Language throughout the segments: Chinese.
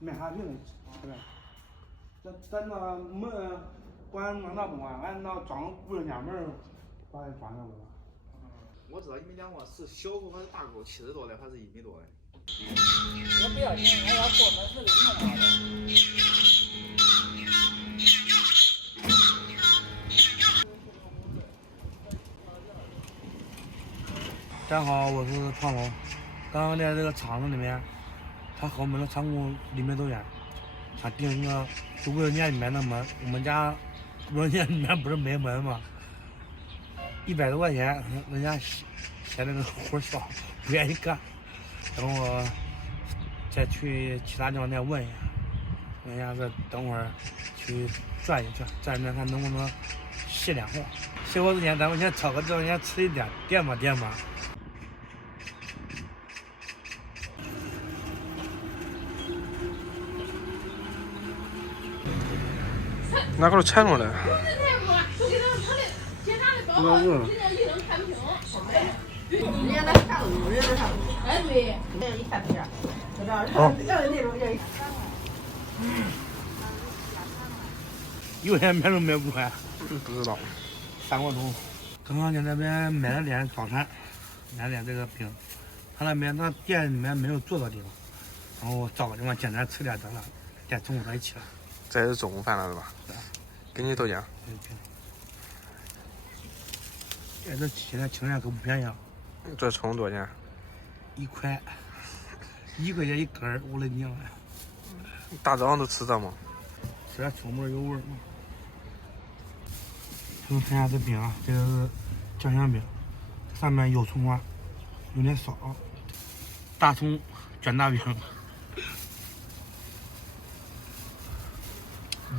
买啥病对吧？咱那门管那不管，俺那装屋里家门把它装上了。我知道你们讲过是小狗还是大狗，70多的还是1米多的？我不要紧，俺要过门是弄好的。大家好，我是胖龙。刚刚在这个厂子里面，他和我们的仓库里面都远，他订一个就卫生间里面的门，我们家卫生间里面不是没门吗？100多块钱，人家嫌那个活少，不愿意干。等我再去其他地方再问一下，人家说等会儿去转一转，转一转看能不能卸点货。卸货之前，咱们先找个地方先吃一点，垫吧垫吧。哪个钱着嘞？我饿了。人家那啥都有，人家那啥都有。哎，对，人家一看不是，就这样，要那种人。有钱买都买不出来。不知道。3个钟。刚刚在那边买了点早餐，买了点这个饼。他那边那店里面没有坐的地方，然后我找个地方简单吃点得了，点中午在一起了。这是中午饭了是吧？对。给你豆浆。对。这现在青菜可不便宜啊。这葱多少钱？1块，1块钱一根儿，我的娘呀！大早上都吃这吗？吃点葱味有味嘛。你看一下这饼啊，这个是酱香饼，上面有葱花，有点少，大葱卷大饼，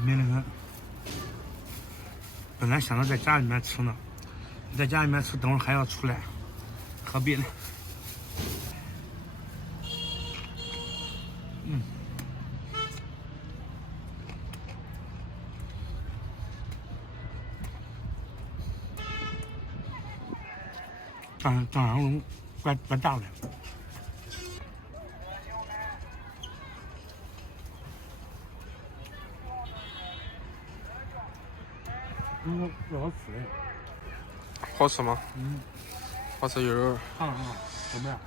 没那个。本来想着在家里面吃呢，在家里面吃，等会儿还要出来，何必呢？张小龙怪大的。有好吃嘞。好吃吗？好吃有肉。怎么样？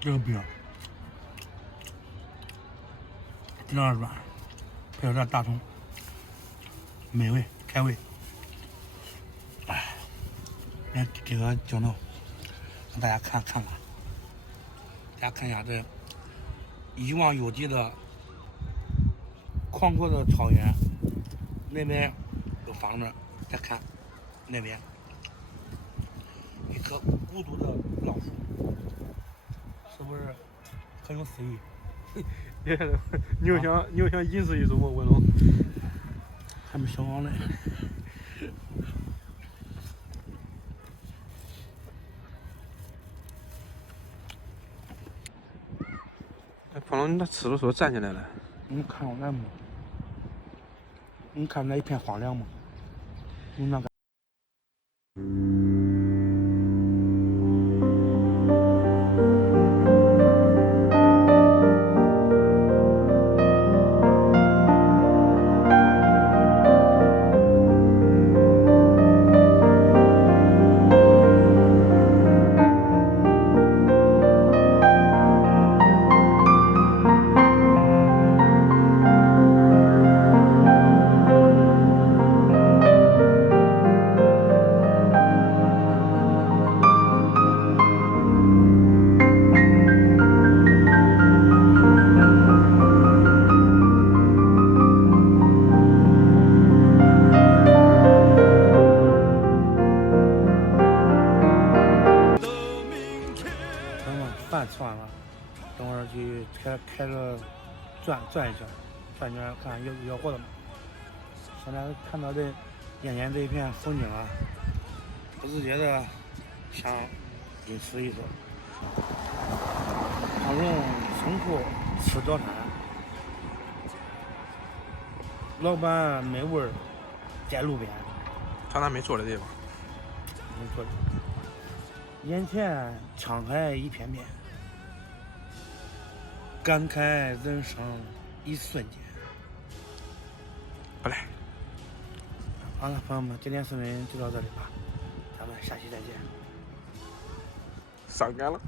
这个饼非常软，配合点大葱，美味开胃。哎，来给个镜头，让大家看看，大家看一下这一望有地的宽阔的草原，那边有房子，再看那边一棵孤独的老树。是不是很有诗意？你又想吟诗一首吗，文龙？还没想好呢。哎，胖龙，你那吃的时候站起来了？你看我那吗？你看那一片荒凉吗？你那个。饭吃完了，等会儿去开个转一圈，看有货的吗？现在看到这眼前这一片风景啊，不自觉的想你试一试。他用生火吃早餐，老板没味儿，在路边。他那没坐的地方。没错的。眼前沧海一片片，感慨人生一瞬间。好嘞。好了，朋友们，今天视频就到这里吧，咱们下期再见。上杆了。